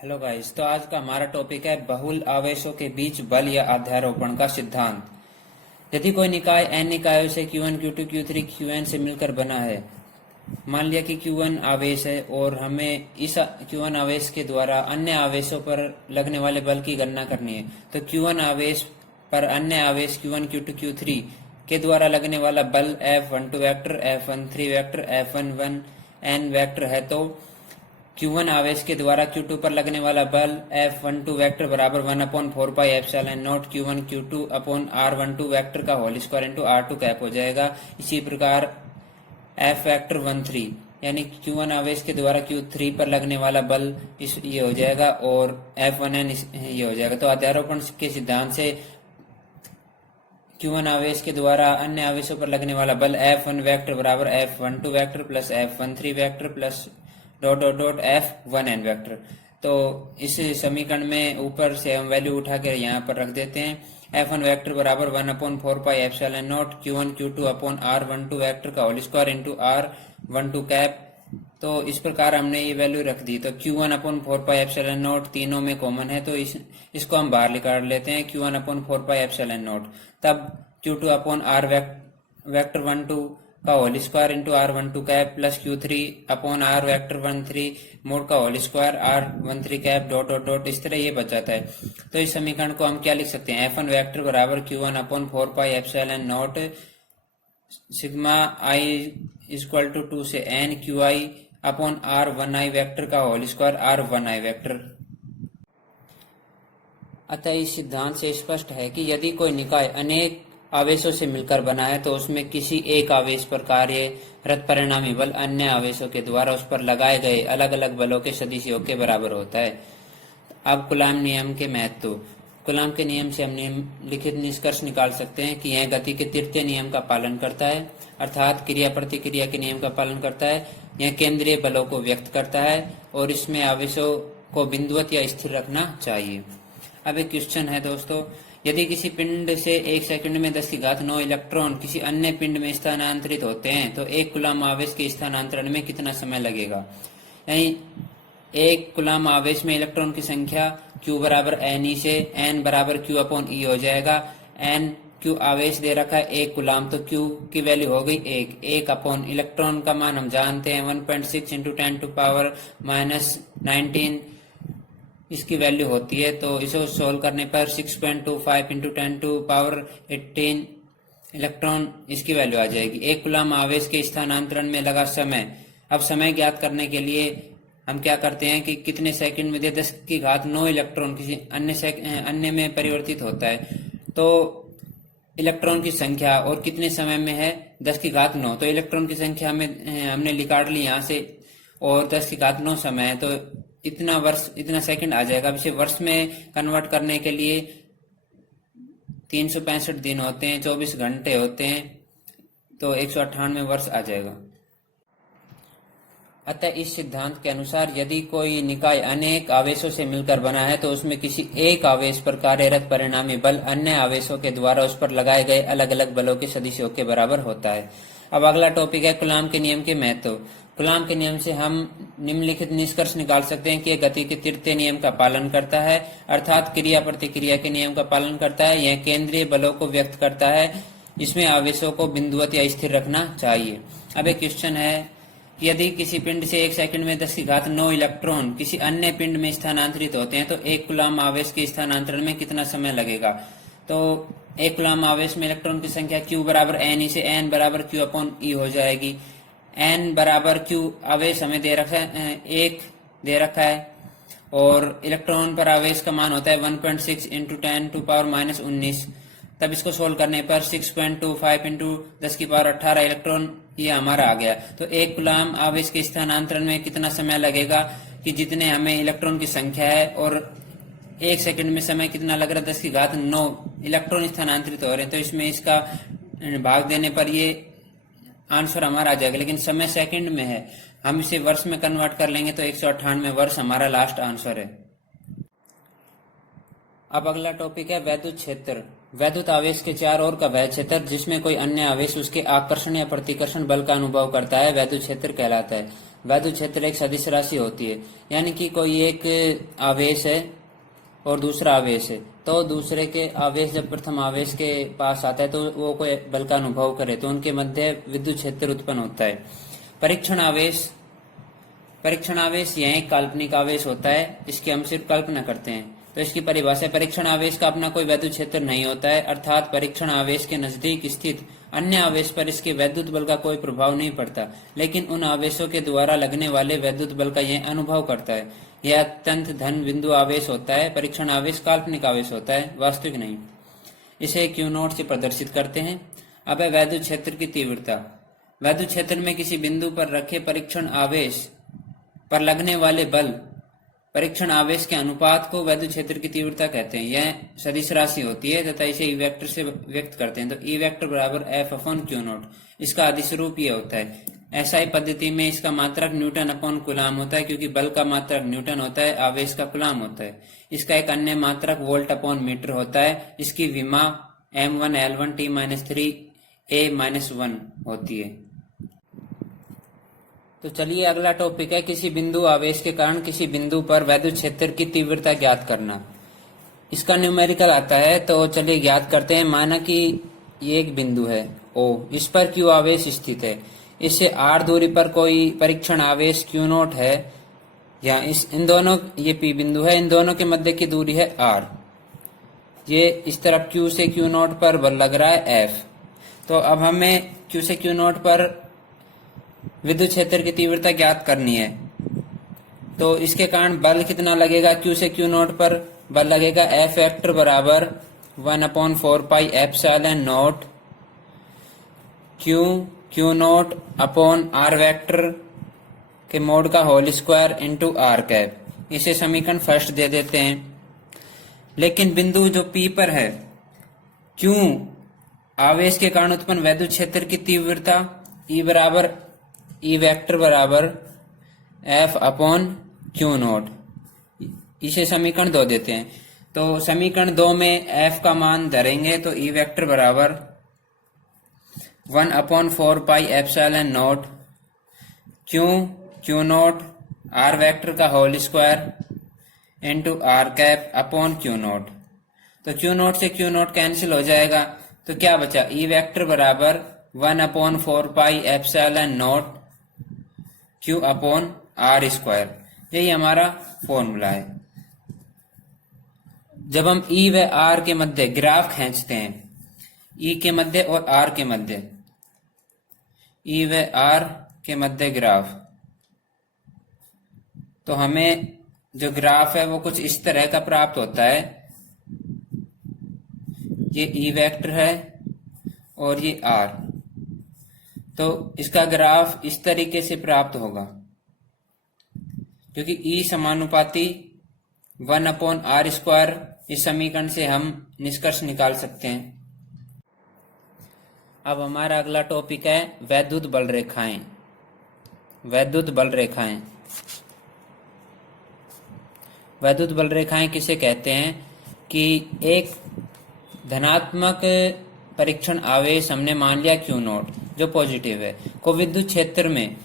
Hello guys. तो आज का हमारा टॉपिक है बहुल आवेशों के बीच बल या अध्यारोपण का सिद्धांत। यदि कोई निकाय n निकायों से Q1 Q2 Q3 Qn से मिलकर बना है, मान लिया कि Q1 आवेश है और हमें इस Q1 आवेश के द्वारा अन्य आवेशों पर लगने वाले बल की गणना करनी है। तो Q1 आवेश पर अन्य आवेश Q1 Q2 Q3 के द्वारा लगने वाला बल F12 vector, F13 vector, F11 n vector है। तो Q1 आवेश के द्वारा Q2 पर लगने वाला बल F12 वेक्टर बराबर 1/4πε0 Q1 Q2 upon R12 vector का whole square into R2 cap हो जाएगा। इसी प्रकार F वेक्टर 13 यानी Q1 आवेश के द्वारा Q3 पर लगने वाला बल ये हो जाएगा और F1n ये हो जाएगा। तो अध्यारोपण के सिद्धांत से Q1 आवेश के द्वारा अन्य आवेशों पर लगने वाला बल F1 वेक्टर बराबर F12 vector plus F13 vector plus dot dot dot F1n vector. तो इस समीकरण में ऊपर से हम वैल्यू उठा कर यहाँ पर रख देते हैं। F1 वेक्टर बराबर 1/4πε0 Q1 Q2 upon R12 vector का whole square into R12 cap. तो इस प्रकार हमने ये वैल्यू रख दी। तो Q1/4πε0 तीनों में कॉमन है, तो इसको हम बाहर निकाल लेते हैं Q1/4πε0। तब Q2 अपॉन R वेक्टर 12 का whole square into R12 cap plus Q3 upon R vector 13 mod का whole square R13 cap dot dot dot, इस तरह ये बच जाता है। तो इस समीकरण को हम क्या लिख सकते हैं? F1 वेक्टर बराबर Q1 अपॉन 4πε0 सिग्मा I इक्वल टू 2 से n QI अपॉन R1I वेक्टर का होल स्क्वायर R1I वेक्टर। अतः इस सिद्धांत से स्पष्ट है कि यदि कोई निकाय अनेक आवेशों से मिलकर बना है तो उसमें किसी एक आवेश पर कार्यरत परिणामी बल अन्य आवेशों के द्वारा उस पर लगाए गए अलग अलग बलों के सदिश योग के बराबर होता है। अब कूलॉम नियम के महत्व। कूलॉम के नियम से हम निम्नलिखित निष्कर्ष निकाल सकते हैं कि यह गति के तृतीय नियम का पालन करता है, अर्थात क्रिया प्रतिक्रिया के नियम का पालन करता है। यह केंद्रीय बलों को व्यक्त करता है और इसमें आवेशों को बिंदुवत या स्थिर रखना चाहिए। अब एक क्वेश्चन है दोस्तों, यदि किसी पिंड से 1 सेकंड में 10⁹ इलेक्ट्रॉन किसी अन्य पिंड में स्थानांतरित होते हैं तो 1 कूलॉम आवेश के स्थानांतरण में कितना समय लगेगा? यानी 1 कूलॉम आवेश में इलेक्ट्रॉन की संख्या Q बराबर Ne से n बराबर Q अपॉन E हो जाएगा। n Q आवेश दे रखा है 1 कूलॉम, तो Q की वैल्यू हो गई 1 अपॉन इलेक्ट्रॉन का मान हम जानते हैं 1.6 इंटू 10⁻⁻19 इसकी वैल्यू होती है। तो इसे सोल्व करने पर 6.25 इंटू 10⁻18 इलेक्ट्रॉन इसकी वैल्यू आ जाएगी। 1 कूलॉम आवेश के स्थानांतरण में लगा समय। अब समय ज्ञात करने के लिए हम क्या करते हैं कि कितने सेकंड में 10⁹ इलेक्ट्रॉन किसी अन्य में परिवर्तित होता है, तो इलेक्ट्रॉन की संख्या और कितने समय में है 10⁹। तो इलेक्ट्रॉन की संख्या में हमने निकाल ली यहाँ से और 10⁹ समय है, तो इतना सेकंड आ जाएगा। अब इसे वर्ष में कन्वर्ट करने के लिए 365 दिन होते हैं, 24 घंटे होते हैं, तो 198 वर्ष आ जाएगा। अतः इस सिद्धांत के अनुसार यदि कोई निकाय अनेक आवेशों से मिलकर बना है तो उसमें किसी एक आवेश पर कार्यरत परिणामी बल अन्य आवेशों के द्वारा उस पर लगाए गए अलग अलग बलों के सदिश योग के बराबर होता है। अब अगला टॉपिक है कूलॉम के नियम के महत्व। कूलॉम के नियम से हम निम्नलिखित निष्कर्ष निकाल सकते हैं कि यह गति के तृतीय नियम का पालन करता है, अर्थात क्रिया प्रतिक्रिया के नियम का पालन करता है। यह केंद्रीय बलों को व्यक्त करता है, इसमें आवेशों को बिंदुवत या स्थिर रखना चाहिए। अब एक क्वेश्चन है, यदि किसी पिंड से 1 सेकंड में 10⁹ इलेक्ट्रॉन किसी अन्य पिंड में स्थानांतरित होते हैं तो 1 कूलॉम आवेश के स्थानांतरण में कितना समय लगेगा? तो 1 कूलॉम आवेश में इलेक्ट्रॉन की संख्या Q बराबर Ne से n बराबर Q अपॉन E हो जाएगी। n बराबर Q आवेश हमें दे रखा है 1 दे रखा है और इलेक्ट्रॉन पर आवेश का मान होता है 1.6 इंटू 10⁻⁻19। तब इसको सोल्व करने पर 6.25 इंटू 10⁻18 इलेक्ट्रॉन ये हमारा आ गया। तो 1 कूलॉम आवेश के स्थानांतरण में कितना समय लगेगा कि जितने हमें इलेक्ट्रॉन की संख्या है और 1 सेकंड में समय कितना लग रहा है 10⁹ इलेक्ट्रॉन स्थानांतरित हो रहे हैं। तो इसमें इसका भाग देने पर ये आंसर हमारा आ जाएगा, लेकिन समय सेकंड में है, हम इसे वर्ष में कन्वर्ट कर लेंगे तो 198 वर्ष हमारा लास्ट आंसर है। अब अगला टॉपिक है वैद्युत क्षेत्र। वैद्युत आवेश के चारों ओर का वह क्षेत्र जिसमें कोई अन्य आवेश उसके आकर्षण या प्रतिकर्षण बल का अनुभव करता है वैद्युत क्षेत्र कहलाता है। वैद्युत क्षेत्र एक सदिश राशि होती है, यानी कि कोई एक आवेश है और दूसरा आवेश है, तो दूसरे के आवेश जब प्रथम आवेश के पास आता है तो वो कोई बल का अनुभव करे तो उनके मध्य विद्युत क्षेत्र उत्पन्न होता है। परीक्षण आवेश यह एक काल्पनिक आवेश होता है, इसकी हम सिर्फ कल्पना करते हैं। तो इसकी परिभाषा, परीक्षण आवेश का अपना कोई वैद्युत क्षेत्र नहीं होता है, अर्थात परीक्षण आवेश के नजदीक स्थित अन्य आवेश पर इसके वैद्युत बल का कोई प्रभाव नहीं पड़ता, लेकिन उन आवेशों के द्वारा लगने वाले वैद्युत बल का यह अनुभव करता है। यह अत्यंत धन बिंदु आवेश होता है। परीक्षण आवेश काल्पनिक आवेश होता है, वास्तविक नहीं। इसे क्यू नॉट से प्रदर्शित करते हैं। अब है वैद्युत क्षेत्र की तीव्रता। वैद्युत क्षेत्र में किसी बिंदु पर रखे परीक्षण आवेश पर लगने वाले बल परीक्षण आवेश के अनुपात को वैद्युत क्षेत्र की तीव्रता कहते हैं। यह सदिश राशि होती है तथा इसे ई वेक्टर से व्यक्त करते हैं। तो ई वेक्टर बराबर एफ अपॉन क्यू नॉट। इसका अदिश रूप यह होता है। एसआई पद्धति में इसका मात्रक न्यूटन अपॉन कुलाम होता है, क्योंकि बल का मात्रक न्यूटन होता है, आवेश का कुलाम होता है। इसका एक अन्य मात्रक वोल्ट अपॉन मीटर होता है। इसकी विमा m1L1T-3a-1 होती है। तो चलिए अगला टॉपिक है किसी बिंदु आवेश के कारण किसी बिंदु पर वैद्युत क्षेत्र की तीव्रता ज्ञात करना। इसका न्यूमेरिकल आता है, तो चलिए ज्ञात करते हैं। माना कि ये एक बिंदु है O, इस पर Q आवेश स्थित है। इससे R दूरी पर कोई परीक्षण आवेश Q नॉट है, या इन दोनों, ये P बिंदु है, इन दोनों के मध्य की दूरी है R। ये इस तरफ Q से Q नॉट पर बल लग रहा है F। तो अब हमें Q से Q नॉट पर विद्युत क्षेत्र की तीव्रता ज्ञात करनी है। तो इसके कारण बल कितना लगेगा? Q से Q नॉट पर बल लगेगा F वेक्टर बराबर 1/4 pi epsilon naught Q naught upon R vector के मोड का whole square into R cap. इसे समीकरण फर्स्ट दे देते हैं। लेकिन बिंदु जो P पर है, Q आवेश के कारण उत्पन्न वैद्युत क्षेत्र की तीव्रता E वेक्टर बराबर F अपॉन Q नॉट। इसे समीकरण 2 देते हैं। तो समीकरण 2 में F का मान धरेंगे तो E वेक्टर बराबर 1/4 pi epsilon naught Q naught R vector का whole square into R cap upon Q naught. तो Q नॉट से Q नॉट कैंसिल हो जाएगा, तो क्या बचा? E वेक्टर बराबर 1/4 pi epsilon naught Q upon R square. यही हमारा फॉर्मूला है। जब हम E व R के मध्य ग्राफ खींचते हैं, E के मध्य और R के मध्य, E व R के मध्य ग्राफ, तो हमें जो ग्राफ है वो कुछ इस तरह का प्राप्त होता है। ये E वेक्टर है और ये R, तो इसका ग्राफ इस तरीके से प्राप्त होगा, क्योंकि E समानुपाती 1/R स्क्वायर। इस समीकरण से हम निष्कर्ष निकाल सकते हैं। अब हमारा अगला टॉपिक है वैद्युत बल रेखाएं। वैद्युत बल रेखाएं वैद्युत बल रेखाएं किसे कहते हैं? कि एक धनात्मक परीक्षण आवेश हमने मान लिया Q नॉट जो पॉजिटिव है, को विद्युत क्षेत्र में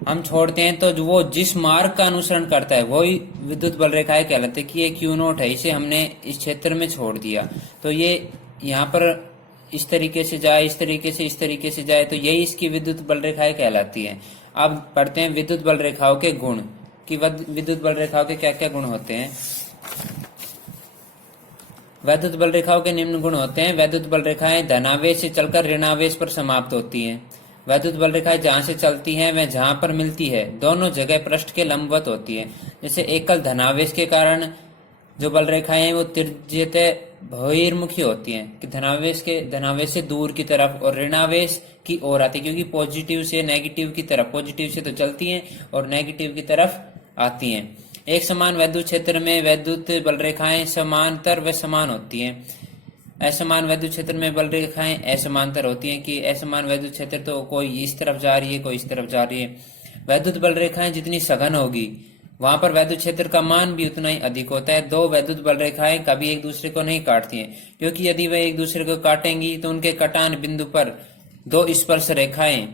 हम छोड़ते हैं, तो वो जिस मार्ग का अनुसरण करता है वही विद्युत बल रेखाएं कहलाते हैं। कि ये Q नॉट है, इसे हमने इस क्षेत्र में छोड़ दिया, तो ये यहाँ पर इस तरीके से जाए, इस तरीके से, इस तरीके से जाए, तो यही इसकी विद्युत बल रेखाएं कहलाती हैं। अब पढ़ते हैं विद्युत बल रेखाओं के गुण, कि विद्युत बल रेखाओं के क्या क्या गुण होते हैं। वैद्युत बल रेखाओं के निम्न गुण होते हैं। वैद्युत बल रेखाएं धनावेश से चलकर ऋणावेश पर समाप्त होती हैं। वैद्युत बल रेखाएं जहां से चलती हैं वह जहां पर मिलती है दोनों जगह पृष्ठ के लंबवत होती है। जैसे एकल धनावेश के कारण जो बल रेखाएं हैं वो तिर्य्यतः बहिर्मुखी होती हैं, कि धनावेश से दूर की तरफ, और ऋणावेश की ओर आती है, क्योंकि पॉजिटिव से नेगेटिव की तरफ, पॉजिटिव से तो चलती हैं और नेगेटिव की तरफ आती हैं। एक समान वैद्युत क्षेत्र में वैद्युत बल रेखाएं समांतर व समान होती हैं। असमान वैद्युत क्षेत्र में बल रेखाएं असमांतर होती हैं, कि असमान वैद्युत क्षेत्र तो कोई इस तरफ जा रही है, कोई इस तरफ जा रही है। वैद्युत बल रेखाएं जितनी सघन होगी वहां पर वैद्युत क्षेत्र का मान भी उतना ही अधिक होता है। दो वैद्युत बल रेखाएं कभी एक दूसरे को नहीं काटती हैं, क्योंकि यदि वे एक दूसरे को काटेंगी तो उनके कटान बिंदु पर दो स्पर्श रेखाएं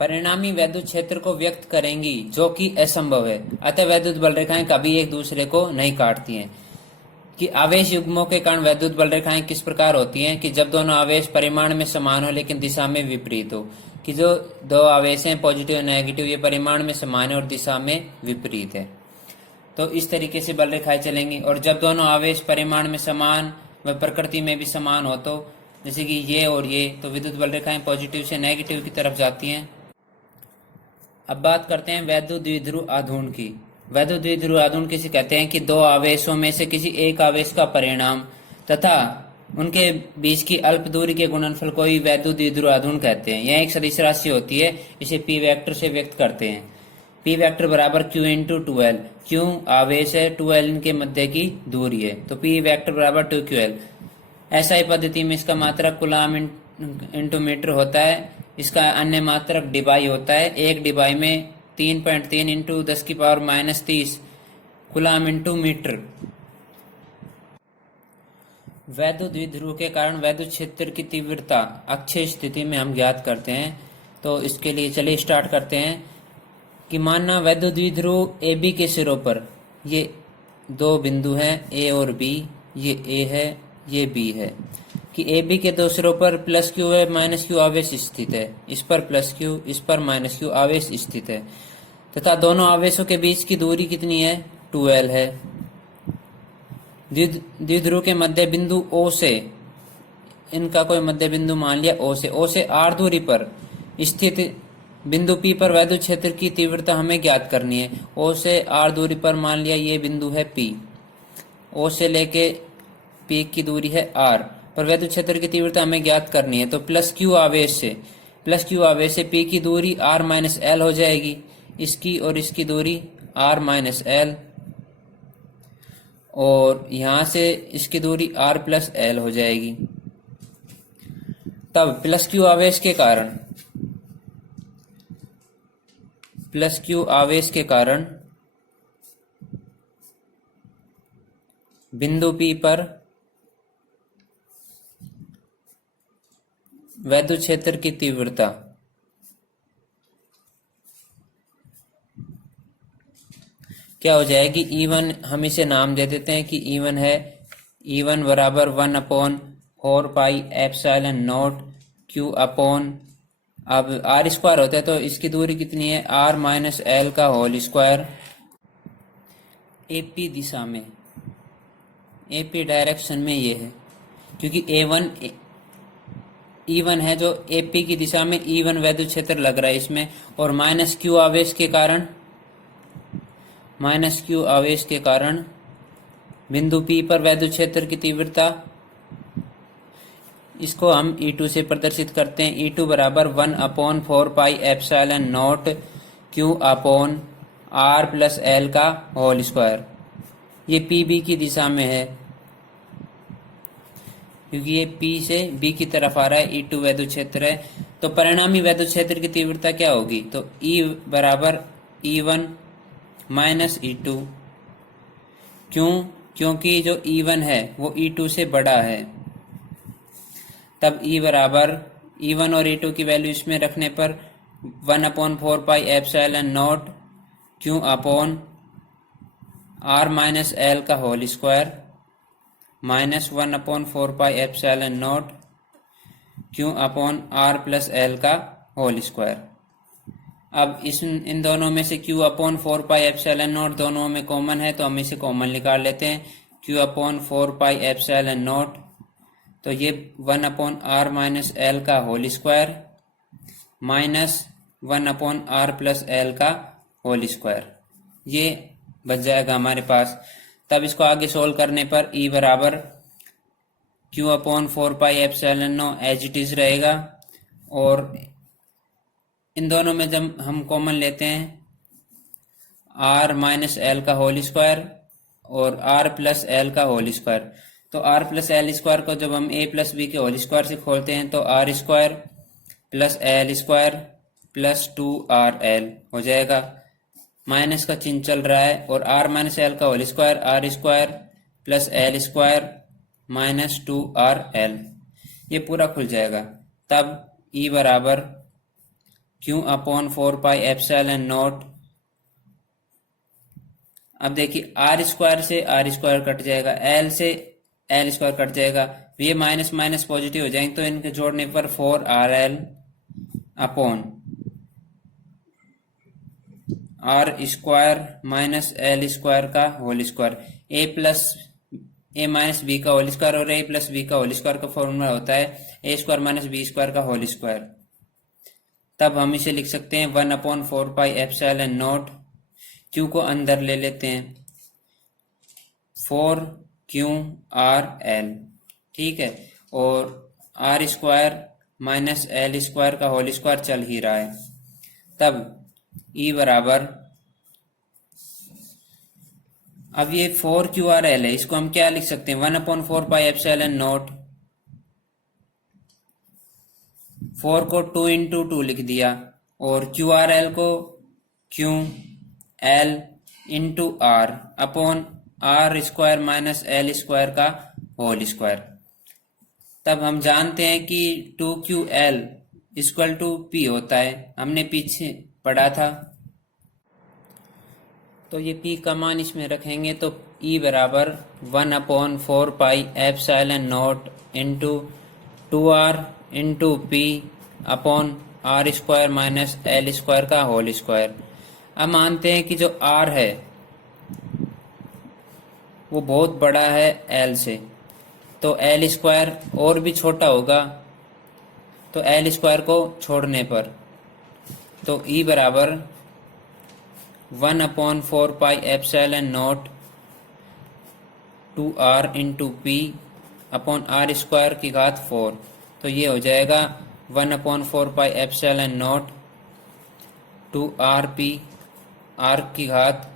परिणामी वैद्युत क्षेत्र को व्यक्त करेंगी, जो कि असंभव है। अतः वैद्युत बल रेखाएं कभी एक दूसरे को नहीं काटती हैं। कि आवेश युग्मों के कारण वैद्युत बल रेखाएं किस प्रकार होती हैं? कि जब दोनों आवेश परिमाण में समान हो लेकिन दिशा में विपरीत हो। कि जो दो आवेश हैं पॉजिटिव और नेगेटिव, ये परिमाण में समान है और दिशा में विपरीत है, तो इस तरीके से बल रेखाएं चलेंगी। और जब दोनों आवेश परिमाण में समान व प्रकृति में भी समान हो, तो जैसे कि ये और ये, तो विद्युत बल रेखाएं पॉजिटिव से नेगेटिव की तरफ जाती हैं। अब बात करते हैं वैद्युत द्विध्रुव आघूर्ण की। वैद्युत द्विध्रुव आघूर्ण किसे कहते हैं? कि दो आवेशों में से किसी एक आवेश का परिणाम तथा उनके बीच की अल्प दूरी के गुणनफल को ही वैद्युत द्विध्रुव आघूर्ण कहते हैं। यह एक सदिश राशि होती है, इसे पी वेक्टर से व्यक्त करते हैं। पी वेक्टर बराबर क्यू इंटू 2L। क्यू आवेश है, 2L इनके मध्य की दूरी है, तो पी वेक्टर बराबर 2QL। SI पद्धति में इसका मात्रक कूलाम इंटू मीटर होता है। इसका अन्य मात्रक डिबाई होता है। एक डिबाई में 3.3 इंटू 10⁻³ कूलाम इंटू मीटर। वैद्युत द्विध्रुव के कारण वैद्युत क्षेत्र की तीव्रता अक्षीय स्थिति में हम ज्ञात करते हैं। तो इसके लिए चलिए स्टार्ट करते हैं। कि मानना वैद्युत द्विध्रुव AB के सिरों पर ये दो बिंदु हैं, A और B। ये A है, ये B है। कि AB के दो सिरों पर +Q है, -Q आवेश स्थित है। इस पर +Q, इस पर -Q आवेश स्थित है तथा दोनों आवेशों के बीच की दूरी कितनी है? 2L है। द्विध्रुव के मध्य बिंदु O से, इनका कोई मध्य बिंदु मान लिया O से R दूरी पर स्थित बिंदु P पर वैद्युत क्षेत्र की तीव्रता हमें ज्ञात करनी है। O से R दूरी पर मान लिया ये बिंदु है P। O से लेके P की दूरी है R, पर वैद्युत क्षेत्र की तीव्रता हमें ज्ञात करनी है। तो +Q आवेश से P की दूरी R-L हो जाएगी। इसकी और इसकी दूरी R-L, और यहां से इसकी दूरी R+L हो जाएगी। तब +Q आवेश के कारण बिंदु P पर वैद्युत क्षेत्र की तीव्रता क्या हो जाएगी? E1, हम इसे नाम दे देते हैं कि E1 है। E1 बराबर 1/4πε0 Q अपॉन, अब R² होता है तो इसकी दूरी कितनी है? R-L का होल स्क्वायर। AP दिशा में, AP डायरेक्शन में ये है, क्योंकि E1 है जो AP की दिशा में E1 वैद्युत क्षेत्र लग रहा है इसमें, और -Q आवेश के कारण बिंदु P पर वैद्युत क्षेत्र की तीव्रता, इसको हम E2 से प्रदर्शित करते हैं। E2 बराबर 1/4πε0 Q अपॉन R+L का होल स्क्वायर। ये PB की दिशा में है, क्योंकि ये P से B की तरफ आ रहा है। E2 वैद्युत क्षेत्र है, तो परिणामी वैद्युत क्षेत्र की तीव्रता क्या होगी? तो E बराबर E1 माइनस E2। क्योंकि जो E1 है वो E2 से बड़ा है, तब E बराबर E1 और E2 की वैल्यू इसमें रखने पर 1/4πε0 Q अपॉन R-L का whole square minus 1/4πε0 Q upon R+L का होल स्क्वायर। अब इन दोनों में से Q अपॉन 4πε0 दोनों में कॉमन है, तो हम इसे कॉमन निकाल लेते हैं। Q अपॉन 4πε0, तो ये 1/R-L का होल स्क्वायर माइनस 1/R+L का होल स्क्वायर, ये बच जाएगा हमारे पास। तब इसको आगे सोल्व करने पर E बराबर Q upon 4πε0 as it is रहेगा, और इन दोनों में जब हम कॉमन लेते हैं R-L का होल स्क्वायर और R+L का होल स्क्वायर, तो R+L स्क्वायर को जब हम A+B के होल स्क्वायर से खोलते हैं तो R² plus L² plus 2RL हो जाएगा। माइनस का चिन्ह चल रहा है, और R-L का whole square R² plus L² minus 2RL, ये पूरा खुल जाएगा। तब E बराबर क्यू अपॉन 4πε0। अब देखिए आर स्क्वायर से आर स्क्वायर कट जाएगा, एल से एल स्क्वायर कट जाएगा, ये माइनस माइनस पॉजिटिव हो जाएंगे, तो इनके जोड़ने पर 4RL upon R square minus L square का whole square, A plus A minus B का होल स्क्वायर और ए प्लस बी का होल स्क्वायर का फॉर्मूला होता है A square minus B square का होल स्क्वायर। तब हम इसे लिख सकते हैं 1/4πε0। क्यू को अंदर ले लेते हैं, 4QRL, ठीक है, और R square minus L square का होल स्क्वायर चल ही रहा है। तब ई बराबर, अब ये 4QRL है, इसको हम क्या लिख सकते हैं, 1/4πε0। 4 को 2 × 2 लिख दिया और QRL को QL × R upon R square minus L square का होल स्क्वायर। तब हम जानते हैं कि 2QL = P होता है, हमने पीछे पढ़ा था। तो ये P का मान इसमें रखेंगे तो E बराबर 1/4πε0 × 2R × P upon R square minus L square का होल स्क्वायर। अब मानते हैं कि जो R है वो बहुत बड़ा है L से, तो एल स्क्वायर और भी छोटा होगा, तो एल स्क्वायर को छोड़ने पर तो E बराबर 1/4πε0 2R × P upon R square की घात 4। तो ये हो जाएगा 1/4πε0 2RP, आर की घात,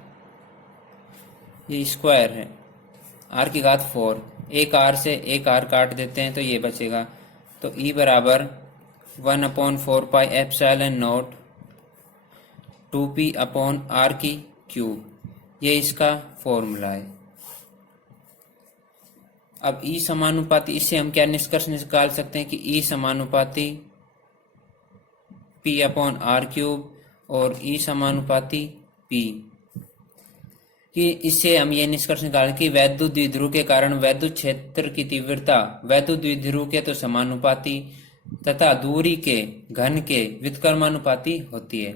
ये स्क्वायर है, आर की घात 4, एक आर से एक आर काट देते हैं तो ये बचेगा। तो E बराबर 1/4πε0 2P अपॉन आर की क्यूब, ये इसका फॉर्मूला है। अब E समानुपाती, इससे हम क्या निष्कर्ष निकाल सकते हैं कि E समानुपाती P अपॉन आर क्यूब और E समानुपाती P, कि इससे हम ये निष्कर्ष निकाल कि वैद्युत द्विध्रुव के कारण वैद्युत क्षेत्र की तीव्रता वैद्युत द्विध्रुव के तो समानुपाती तथा दूरी के घन के व्युत्क्रमानुपाती होती है।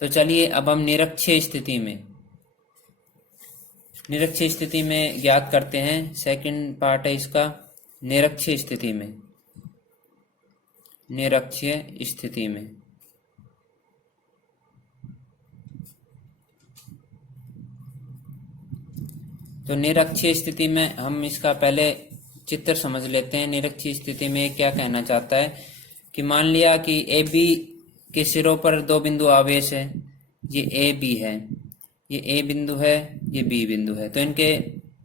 तो चलिए अब हम निरक्षीय स्थिति में ज्ञात करते हैं। सेकंड पार्ट है इसका, निरक्षीय स्थिति में तो निरक्षीय स्थिति में हम इसका पहले चित्र समझ लेते हैं। निरक्षीय स्थिति में क्या कहना चाहता है कि मान लिया कि ए बी के सिरों पर दो बिंदु आवेश है, ये ए बी है, ये ए बिंदु है, ये बी बिंदु है, तो इनके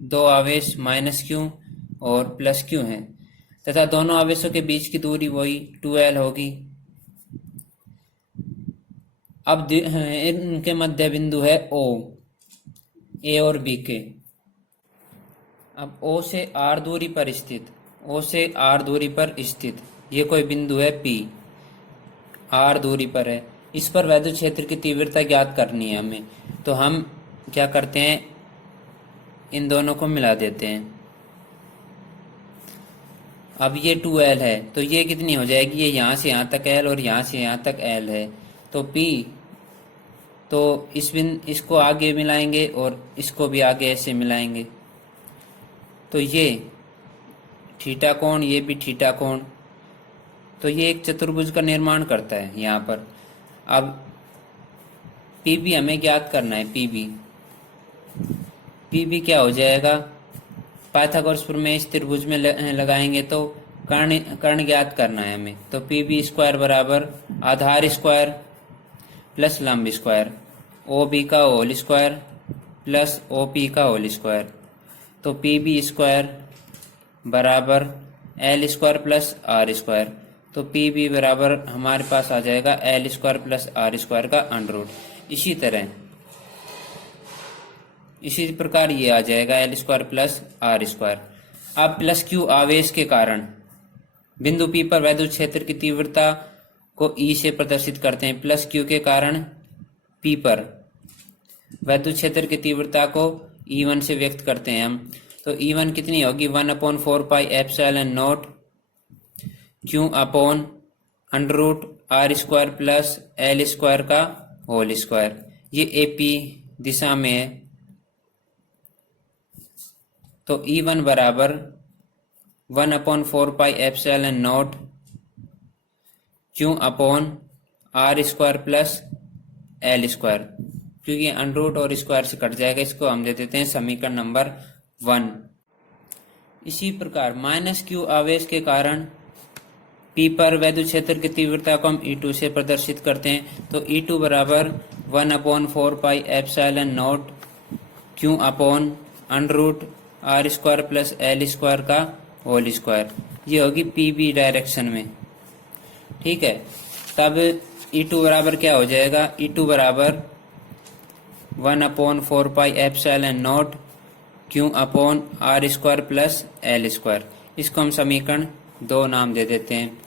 दो आवेश -q और +q हैं तथा दोनों आवेशों के बीच की दूरी वही 2L होगी। अब इनके मध्य बिंदु है O, ए और बी के। अब O से R दूरी पर स्थित ये कोई बिंदु है P, R दूरी पर है, इस पर वैद्युत क्षेत्र की तीव्रता ज्ञात करनी है हमें। तो हम क्या करते हैं, इन दोनों को मिला देते हैं। अब ये 2L है तो ये कितनी हो जाएगी, ये यहाँ से यहाँ तक L और यहाँ से यहाँ तक L है, तो P, तो इसको आगे मिलाएंगे और इसको भी आगे ऐसे मिलाएंगे, तो ये थीटा कोण, ये भी थीटा कोण, तो ये एक चतुर्भुज का निर्माण करता है यहाँ पर। अब PB हमें ज्ञात करना है, PB क्या हो जाएगा, पाइथागोरस प्रमेय इस त्रिभुज में लगाएंगे तो कर्ण ज्ञात करना है हमें। तो PB² बराबर आधार स्क्वायर प्लस लंब स्क्वायर, OB का होल स्क्वायर प्लस OP का होल स्क्वायर, तो PB² बराबर L² प्लस R²। तो PB बराबर हमारे पास आ जाएगा L² प्लस R² का अंडर। इसी प्रकार ये आ जाएगा L² प्लस R²। अब +q आवेश के कारण बिंदु P पर वैद्युत क्षेत्र की तीव्रता को ई से प्रदर्शित करते हैं, प्लस क्यू के कारण पी पर वैद्युत क्षेत्र की तीव्रता को E1 से व्यक्त करते हैं हम। तो E1 कितनी होगी, 1/4πε0 Q upon √r² plus L² का होल स्क्वायर। ये AP दिशा में है, तो E1 बराबर 1/4πε0 Q upon r² plus L², क्योंकि √ और स्क्वायर से कट जाएगा, इसको हम दे देते हैं समीकरण नंबर 1। इसी प्रकार -q आवेश के कारण P पर वैद्युत क्षेत्र की तीव्रता को हम E2 से प्रदर्शित करते हैं। तो E2 बराबर 1/4πε0 Q upon √r² plus L² का होल स्क्वायर। ये होगी PB डायरेक्शन में, ठीक है। तब E2 बराबर क्या हो जाएगा, E2 बराबर 1/4πε0 Q upon r² plus L²। इसको हम समीकरण 2 नाम दे देते हैं।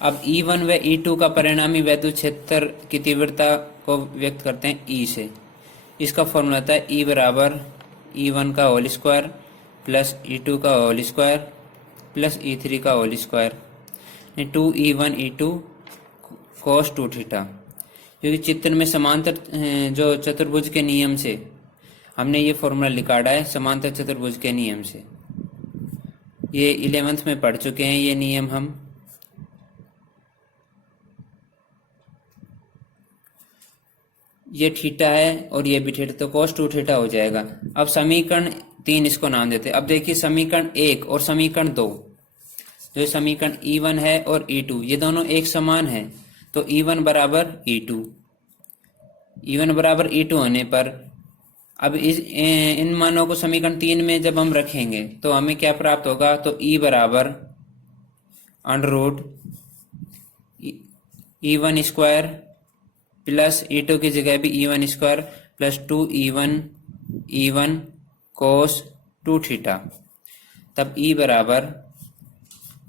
अब E1 व E2 का परिणामी वैद्युत क्षेत्र की तीव्रता को व्यक्त करते हैं E से। इसका फॉर्मूला होता है E बराबर E1 का होल स्क्वायर प्लस E2 का होल स्क्वायर प्लस E3 का whole square, 2E1 E2 cos 2 theta. क्योंकि चित्र में समांतर जो चतुर्भुज के नियम से हमने ये फॉर्मूला निकाला है, समांतर चतुर्भुज के नियम से। ये 11th में पढ़ चुके हैं ये नियम हम। ये थीटा है और ये भी थीटा, तो cos 2 थीटा हो जाएगा। अब समीकरण 3 इसको नाम देते हैं। अब देखिए समीकरण 1 और समीकरण 2, जो समीकरण E1 है और E2, ये दोनों एक समान है। तो E1 बराबर E2, E1 बराबर E2 होने पर अब इन मानों को समीकरण 3 में जब हम रखेंगे तो हमें क्या प्राप्त होगा, तो E बराबर √E1² प्लस E2 की जगह भी E1² plus 2E1 cos 2 theta. तब E बराबर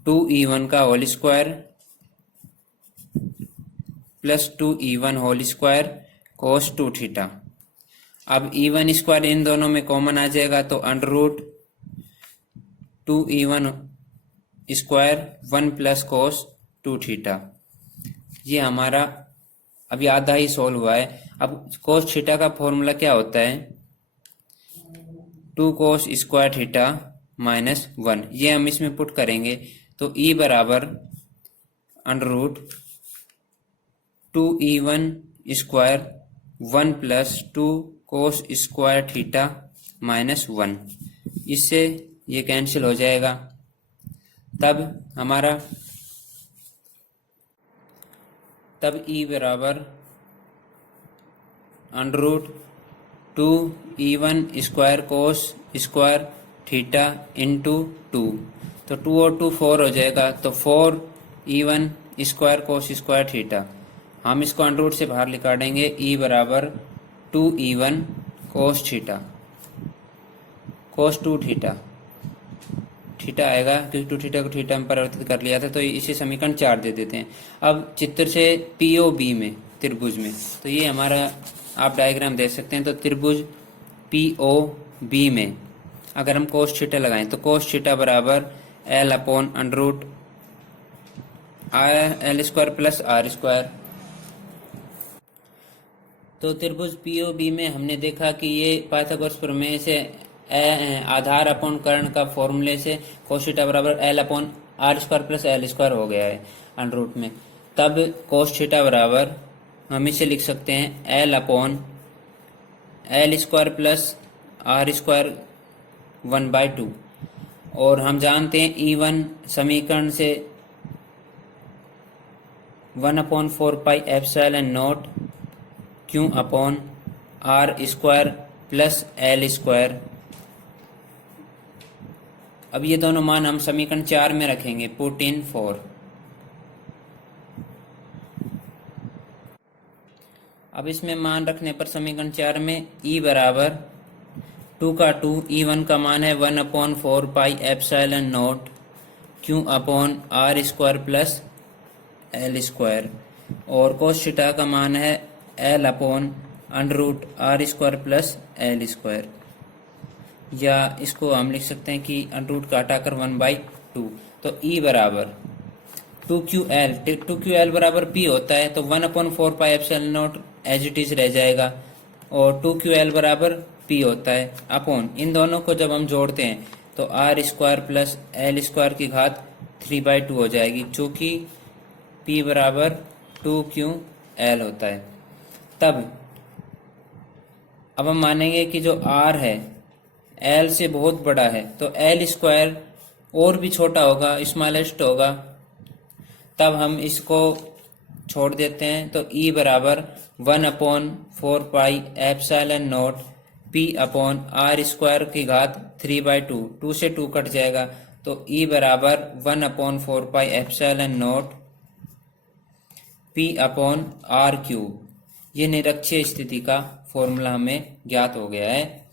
2E1 का whole square plus 2E1 whole square cos 2 theta. अब E1² इन दोनों में कॉमन आ जाएगा, तो √2E1² 1 प्लस cos 2 थीटा। ये हमारा अभी आधा ही सोल्व हुआ है। अब cos थीटा का फॉर्मूला क्या होता है, 2 cos स्क्वायर थीटा माइनस 1। ये हम इसमें पुट करेंगे, तो E बराबर √2E1² 1 plus 2 cos square theta minus 1। इससे ये कैंसिल हो जाएगा। तब E बराबर √2E1² cos square theta into 2, तो 2 और 2 4 हो जाएगा, तो 4E1² cos स्क्वायर थीटा। हम इसको √ से बाहर निकालेंगे। E बराबर 2E1 cos theta cos 2 theta theta आएगा, क्योंकि 2 थीटा को थीटा में परिवर्तित कर लिया था, तो इसे समीकरण 4 दे देते हैं। अब चित्र से POB में, त्रिभुज में, तो ये हमारा आप डायग्राम देख सकते हैं। तो त्रिभुज POB में अगर हम cos थीटा लगाएं तो cos थीटा बराबर L/√L² प्लस r²। तो त्रिभुज POB में हमने देखा कि ये पाइथागोरस प्रमेय से आधार अपॉन कर्ण का फॉर्मूले से cos थीटा बराबर L/r² प्लस L² हो गया है √ में। तब cos थीटा बराबर हम इसे लिख सकते हैं L/L² प्लस r² 1/2। और हम जानते हैं E1 समीकरण से 1/4πε0 Q upon r² plus L²। अब ये दोनों मान हम समीकरण 4 में रखेंगे, पुट इन 4। अब इसमें मान रखने पर समीकरण 4 में E बराबर 2 का 2, E1 का मान है 1/4πε0 Q upon r² plus L²। और कोस थीटा का मान है L upon under root R square plus L square, या इसको हम लिख सकते हैं कि अंडर रूट का हटाकर 1/2। तो ई बराबर 2QL बराबर P होता है, तो 1/4πε0 एज इट इज रह जाएगा, और 2QL बराबर P होता है अपॉन इन दोनों को जब हम जोड़ते हैं तो R square plus L square की घात 3/2 हो जाएगी, जो कि P बराबर 2QL होता है। तब अब हम मानेंगे कि जो R है L से बहुत बड़ा है, तो L स्क्वायर और भी छोटा होगा, स्मॉलेस्ट होगा, तब हम इसको छोड़ देते हैं। तो E बराबर 1/4πε0 P अपॉन आर स्क्वायर की घात 3/2, 2 से 2 कट जाएगा, तो E बराबर 1/4πε0 P अपॉन आर क्यूब। ये निरक्षीय स्थिति का फॉर्मूला हमें ज्ञात हो गया है।